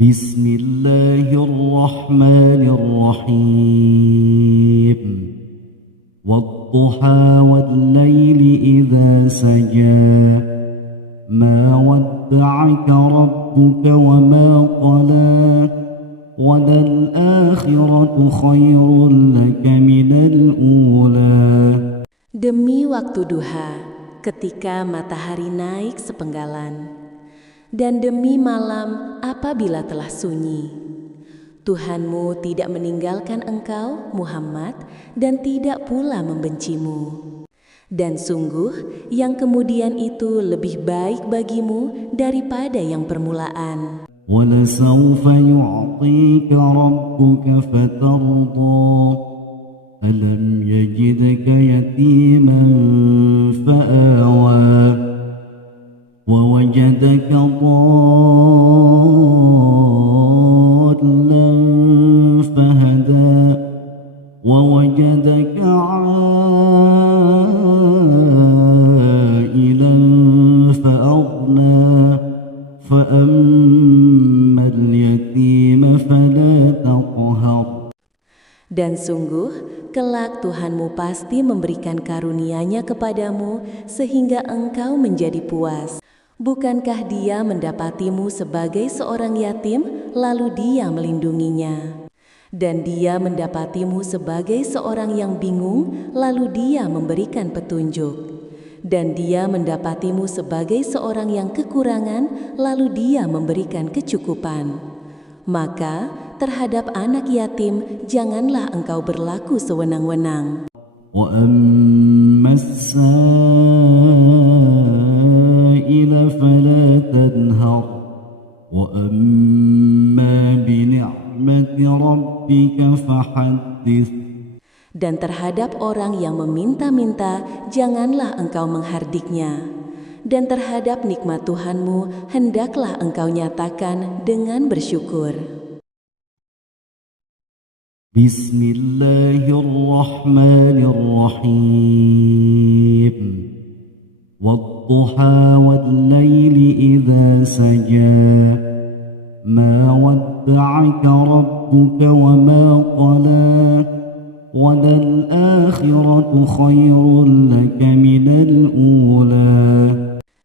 بسم الله الرحمن الرحيم والضحى والليل إذا سجى ما ودعك ربك وما قلى وللآخرة خير لك من الأولى. Demi waktu duha, ketika matahari naik sepenggalan, dan demi malam apabila telah sunyi, Tuhanmu tidak meninggalkan engkau, Muhammad, dan tidak pula membencimu. Dan sungguh, yang kemudian itu lebih baik bagimu daripada yang permulaan. وَلَسَوْفَ يُعْطِيكَ رَبُّكَ فَتَرْضَى أَلَمْ يَجِدْكَ يَتِيمًا فَآوَى وَوَجَدَكَ ضَالًّا فَهَدَى وَوَجَدَكَ عَائِلًا فَأَغْنَى فَأَمَّا الْيَتِيمَ فَلَا تَقْهَرْ. Dan sungguh, kelak Tuhanmu pasti memberikan karunia-Nya kepadamu sehingga engkau menjadi puas. Bukankah Dia mendapatimu sebagai seorang yatim, lalu Dia melindunginya? Dan Dia mendapatimu sebagai seorang yang bingung, lalu Dia memberikan petunjuk. Dan Dia mendapatimu sebagai seorang yang kekurangan, lalu Dia memberikan kecukupan. Maka terhadap anak yatim janganlah engkau berlaku sewenang-wenang. وَأَمَّا السَّائِلَ فَلَا تَنْهَرْ وَأَمَّا بِنِعْمَةِ رَبِّكَ فَحَدِّثْ. Dan terhadap orang yang meminta-minta janganlah engkau menghardiknya. Dan terhadap nikmat Tuhanmu hendaklah engkau nyatakan dengan bersyukur. Bismillahirrahmanirrahim. Wadduha wal-layli idza saja ma wadda'aka rabbuka wa ma qala walal-akhiratu khairun laka minal ula.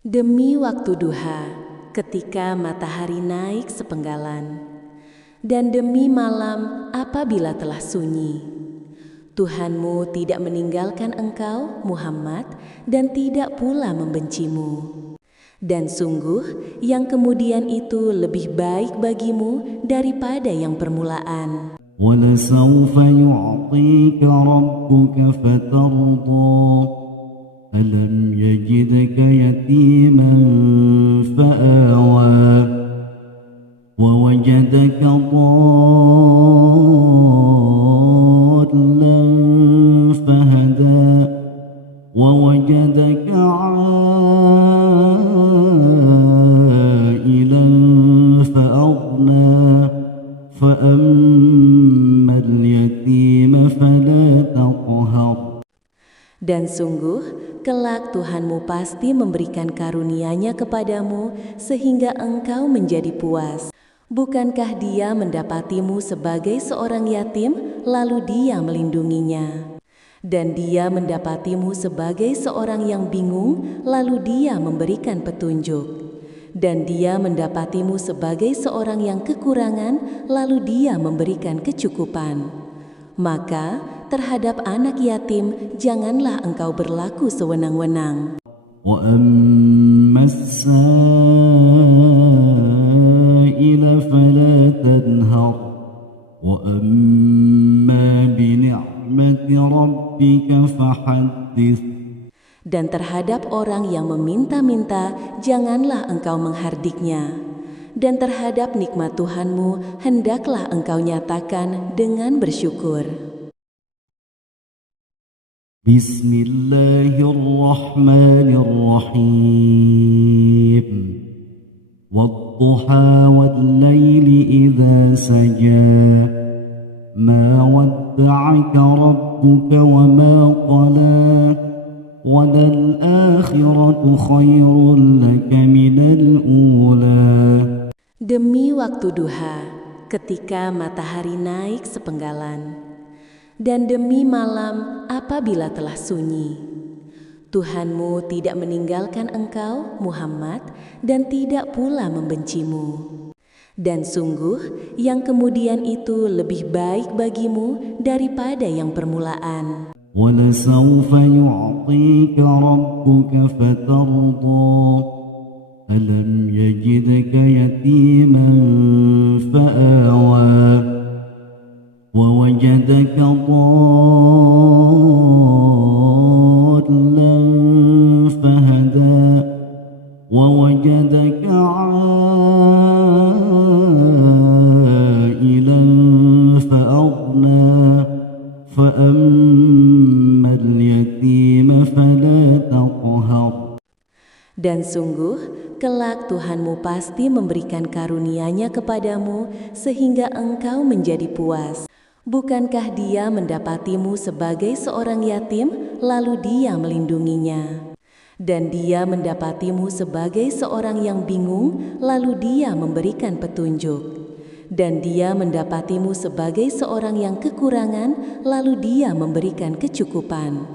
Demi waktu duha, ketika matahari naik sepenggalan, dan demi malam apabila telah sunyi, Tuhanmu tidak meninggalkan engkau, Muhammad, dan tidak pula membencimu. Dan sungguh, yang kemudian itu lebih baik bagimu daripada yang permulaan. وَلَسَوْفَ يُعْطِيكَ رَبُّكَ فَتَرْضَى أَلَمْ يَجِدْكَ يَتِيمًا فَآوَى وَوَجَدَكَ ضَالًّا فَهَدَى وَوَجَدَكَ عَائِلًا فَأَغْنَى فَأَمَّا الْيَتِيمَ فَلَا تَقْهَرْ. Dan sungguh, kelak Tuhanmu pasti memberikan karunia-Nya kepadamu sehingga engkau menjadi puas. Bukankah Dia mendapatimu sebagai seorang yatim, lalu Dia melindunginya? Dan Dia mendapatimu sebagai seorang yang bingung, lalu Dia memberikan petunjuk. Dan Dia mendapatimu sebagai seorang yang kekurangan, lalu Dia memberikan kecukupan. Maka terhadap anak yatim janganlah engkau berlaku sewenang-wenang. وَأَمَّا السَّائِلَ فَلَا تَنْهَرْ وَأَمَّا بِنِعْمَةِ رَبِّكَ فَحَدِّثْ. Dan terhadap orang yang meminta-minta janganlah engkau menghardiknya. Dan terhadap nikmat Tuhanmu hendaklah engkau nyatakan dengan bersyukur. Bismillahirrahmanirrahim. Wadduha wal-layli idza saja ma wadda'aka rabbuka wa ma qala walal-akhiratu khairun laka minal ula. Demi waktu duha, ketika matahari naik sepenggalan, dan demi malam apabila telah sunyi, Tuhanmu tidak meninggalkan engkau, Muhammad, dan tidak pula membencimu. Dan sungguh, yang kemudian itu lebih baik bagimu daripada yang permulaan. وَلَسَوْفَ يُعْطِيكَ رَبُّكَ فَتَرْضَى أَلَمْ يَجِدْكَ يَتِيمًا فَآوَى وَوَجَدَكَ ضَالًّا فَهَدَى وَوَجَدَكَ عَائِلًا فَأَغْنَى فَأَمَّا الْيَتِيمَ فَلَا تَقْهَرْ. Dan sungguh, kelak Tuhanmu pasti memberikan karunia-Nya kepadamu sehingga engkau menjadi puas. Bukankah Dia mendapatimu sebagai seorang yatim, lalu Dia melindunginya? Dan Dia mendapatimu sebagai seorang yang bingung, lalu Dia memberikan petunjuk. Dan Dia mendapatimu sebagai seorang yang kekurangan, lalu Dia memberikan kecukupan.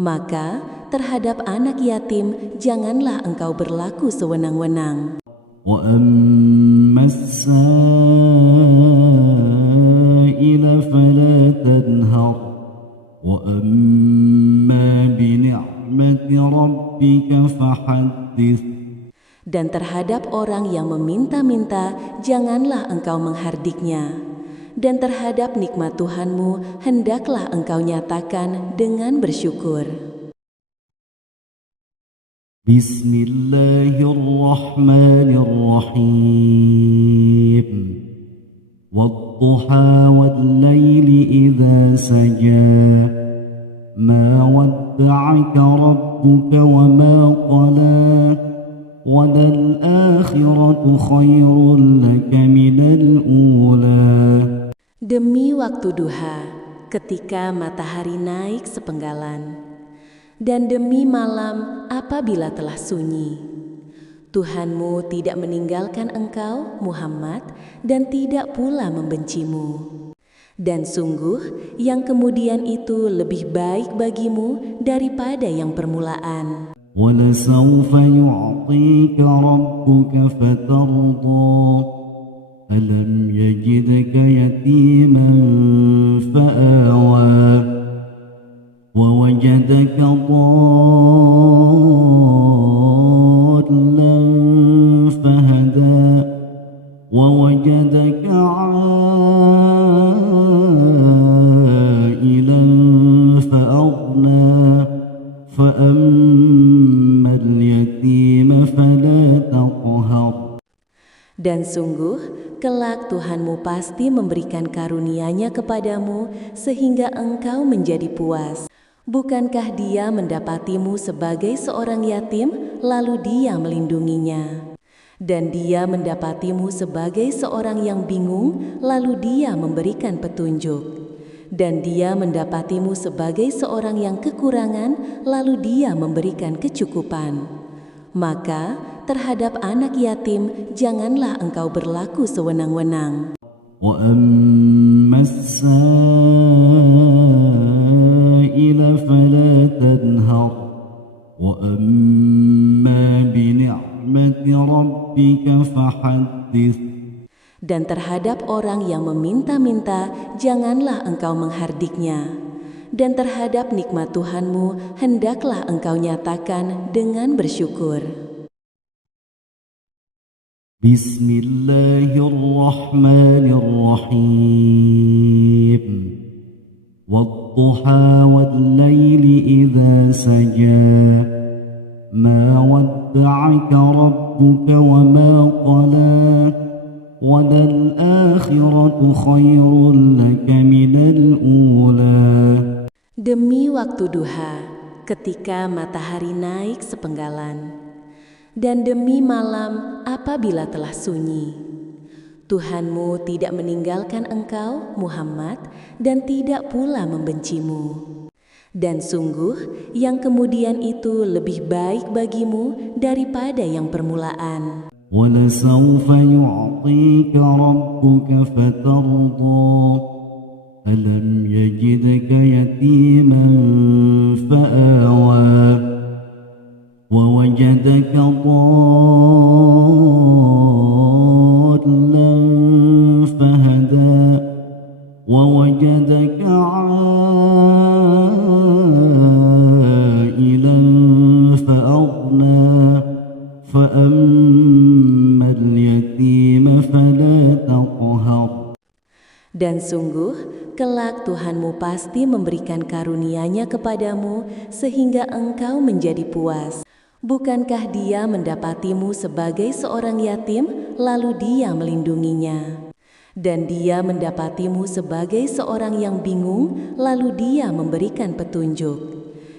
Maka terhadap anak yatim janganlah engkau berlaku sewenang-wenang. وَأَمَّا السَّائِلَ فَلَا تَنْهَرْ وَأَمَّا بِنِعْمَةِ رَبِّكَ فَحَدِّثْ. Dan terhadap orang yang meminta-minta janganlah engkau menghardiknya. Dan terhadap nikmat Tuhanmu hendaklah engkau nyatakan dengan bersyukur. Bismillahirrahmanirrahim. وَالضُّحَى وَاللَّيْلِ إِذَا سَجَى مَا وَدَّعَكَ رَبُّكَ وَمَا قَلَى وَلَلْآخِرَةُ خَيْرٌ لَكَ مِنَ الْأُولَى. Demi waktu duha, ketika matahari naik sepenggalan, dan demi malam apabila telah sunyi, Tuhanmu tidak meninggalkan engkau, Muhammad, dan tidak pula membencimu. Dan sungguh, yang kemudian itu lebih baik bagimu daripada yang permulaan. وَلَسَوْفَ يُعْطِيكَ رَبُّكَ فَتَرْضَى أَلَمْ يَجِدْكَ يَتِيمًا فَآوَى وَوَجَدَكَ ضَالًّا فَهَدَى وَوَجَدَكَ عَائِلًا فَأَغْنَى فَأَمَّا الْيَتِيمَ فَلَا تَقْهَرْ. Dan sungguh, kelak Tuhanmu pasti memberikan karunia-Nya kepadamu sehingga engkau menjadi puas. Bukankah Dia mendapatimu sebagai seorang yatim, lalu Dia melindunginya? Dan Dia mendapatimu sebagai seorang yang bingung, lalu Dia memberikan petunjuk. Dan Dia mendapatimu sebagai seorang yang kekurangan, lalu Dia memberikan kecukupan. Maka terhadap anak yatim janganlah engkau berlaku sewenang-wenang. وَأَمَّا السَّائِلَ فَلَا تَنْهَرْ وَأَمَّا بِنِعْمَةِ رَبِّكَ فَحَدِّثْ. Dan terhadap orang yang meminta-minta janganlah engkau menghardiknya. Dan terhadap nikmat Tuhanmu hendaklah engkau nyatakan dengan bersyukur. Bismillahirrahmanirrahim. وَالضُّحَى وَاللَّيْلِ إِذَا سَجَى مَا وَدَّعَكَ رَبُّكَ وَمَا قَلَى وَلَلْآخِرَةُ خَيْرٌ لَكَ مِنَ الْأُولَى. Demi waktu duha, ketika matahari naik sepenggalan, dan demi malam apabila telah sunyi, Tuhanmu tidak meninggalkan engkau, Muhammad, dan tidak pula membencimu. Dan sungguh, yang kemudian itu lebih baik bagimu daripada yang permulaan. ولسوف يعطيك ربك فترضى ألم يجدك يتيما فآوى ووجدك ضالا فهدى ووجدك عائلا فأغنى فأما اليتيم فلا تقهر. Dan sungguh, kelak Tuhanmu pasti memberikan karunia-Nya kepadamu sehingga engkau menjadi puas. Bukankah Dia mendapatimu sebagai seorang yatim, lalu Dia melindunginya? Dan Dia mendapatimu sebagai seorang yang bingung, lalu Dia memberikan petunjuk.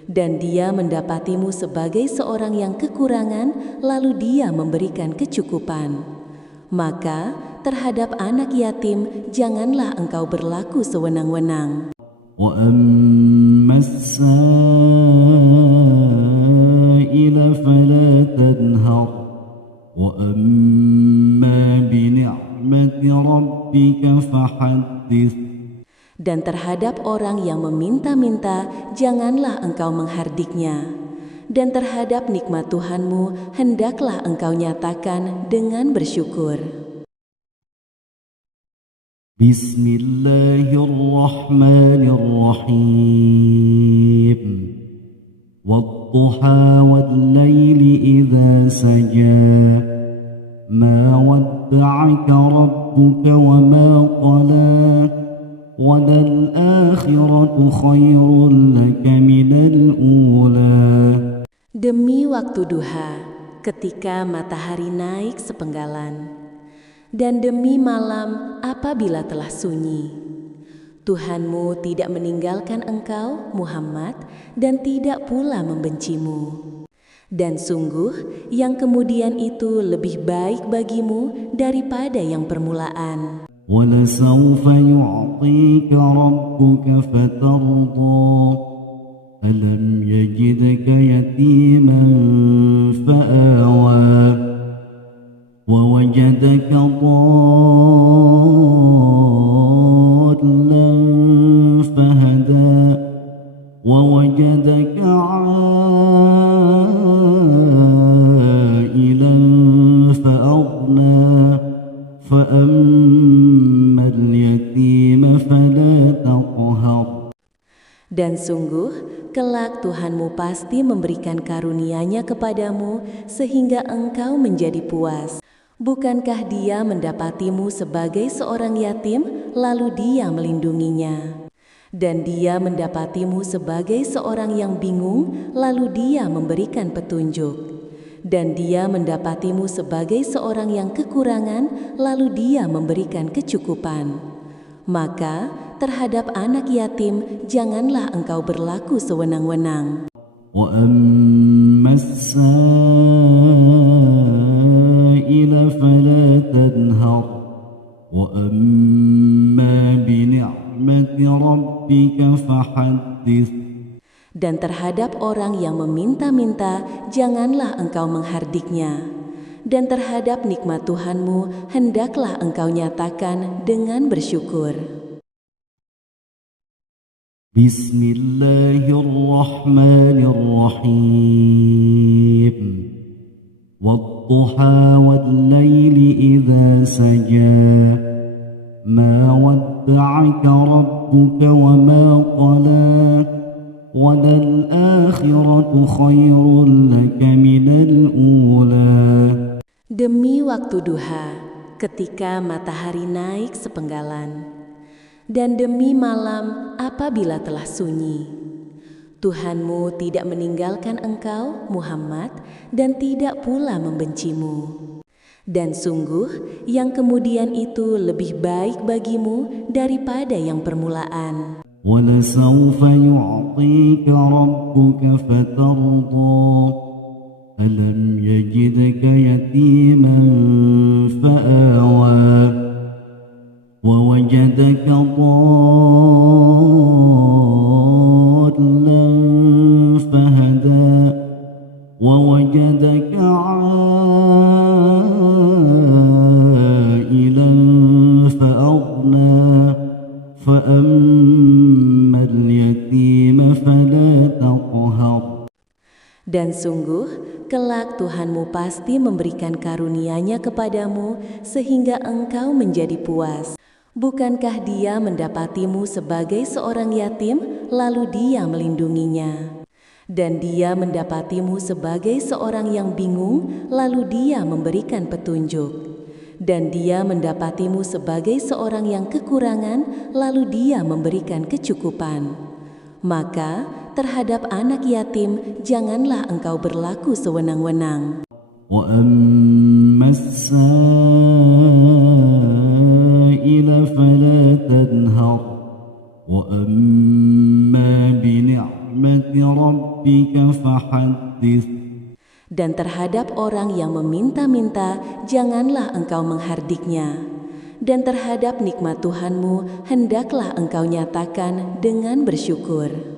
Dan Dia mendapatimu sebagai seorang yang kekurangan, lalu Dia memberikan kecukupan. Maka terhadap anak yatim janganlah engkau berlaku sewenang-wenang. وَأَمَّا السَّائِلَ فَلَا تَنْهَرْ وَأَمَّا بِنِعْمَةِ رَبِّكَ فَحَدِّثْ. Dan terhadap orang yang meminta-minta janganlah engkau menghardiknya. Dan terhadap nikmat Tuhanmu hendaklah engkau nyatakan dengan bersyukur. Bismillahirrahmanirrahim. Wadduha wal-laili idza saja. Ma wadda'aka rabbuka wa ma qala. Walal-akhiratu khairun laka minal ula. Demi waktu duha, ketika matahari naik sepenggalan, dan demi malam apabila telah sunyi. Tuhanmu tidak meninggalkan engkau, Muhammad, dan tidak pula membencimu. Dan sungguh, yang kemudian itu lebih baik bagimu daripada yang permulaan. وَلَسَوْفَ يُعْطِيكَ رَبُّكَ فَتَرْضَى أَلَمْ يَجِدْكَ يَتِيمًا فَآوَى وَوَجَدَكَ ضَالًّا فَهَدَى وَوَجَدَكَ عَائِلًا فَأَغْنَى فَأَمَّا الْيَتِيمَ فَلَا تَقْهَرْ. Dan sungguh, kelak Tuhanmu pasti memberikan karunia-Nya kepadamu sehingga engkau menjadi puas. Bukankah Dia mendapatimu sebagai seorang yatim, lalu Dia melindunginya? Dan Dia mendapatimu sebagai seorang yang bingung, lalu Dia memberikan petunjuk. Dan Dia mendapatimu sebagai seorang yang kekurangan, lalu Dia memberikan kecukupan. Maka terhadap anak yatim janganlah engkau berlaku sewenang-wenang. وَأَمَّا السَّائِلَ فَلَا تَنْهَرْ وَأَمَّا بِنِعْمَةِ رَبِّكَ فَحَدِّثْ. Dan terhadap orang yang meminta-minta janganlah engkau menghardiknya. Dan terhadap nikmat Tuhanmu hendaklah engkau nyatakan dengan bersyukur. Bismillahirrahmanirrahim. Wadduha wal-laili idza saja. Ma wadda'aka rabbuka wa ma qala. Walal-akhiratu khairun laka minal ula. Demi waktu duha, ketika matahari naik sepenggalan, dan demi malam apabila telah sunyi. Tuhanmu tidak meninggalkan engkau, Muhammad, dan tidak pula membencimu. Dan sungguh, yang kemudian itu lebih baik bagimu daripada yang permulaan. وَلَسَوْفَ يُعْطِيكَ رَبُّكَ فَتَرْضَى أَلَمْ يَجِدْكَ يَتِيمًا فَآوَى وَوَجَدَكَ ضَالًّا فَهَدَى وَوَجَدَكَ عَائِلًا فأما اليتيم فلا تقهر. Dan sungguh, kelak Tuhanmu pasti memberikan karunia-Nya kepadamu sehingga engkau menjadi puas. Bukankah Dia mendapatimu sebagai seorang yatim, lalu Dia melindunginya? Dan Dia mendapatimu sebagai seorang yang bingung, lalu Dia memberikan petunjuk. Dan Dia mendapatimu sebagai seorang yang kekurangan, lalu Dia memberikan kecukupan. Maka, terhadap anak yatim, janganlah engkau berlaku sewenang-wenang. وأما السائل فلا تنهر وأما بنعمة ربك فحدث. Dan terhadap orang yang meminta-minta, janganlah engkau menghardiknya. Dan terhadap nikmat Tuhanmu, hendaklah engkau nyatakan dengan bersyukur.